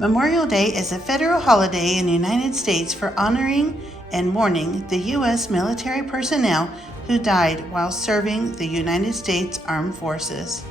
Memorial Day is a federal holiday in the United States for honoring and mourning the U.S. military personnel who died while serving the United States Armed Forces.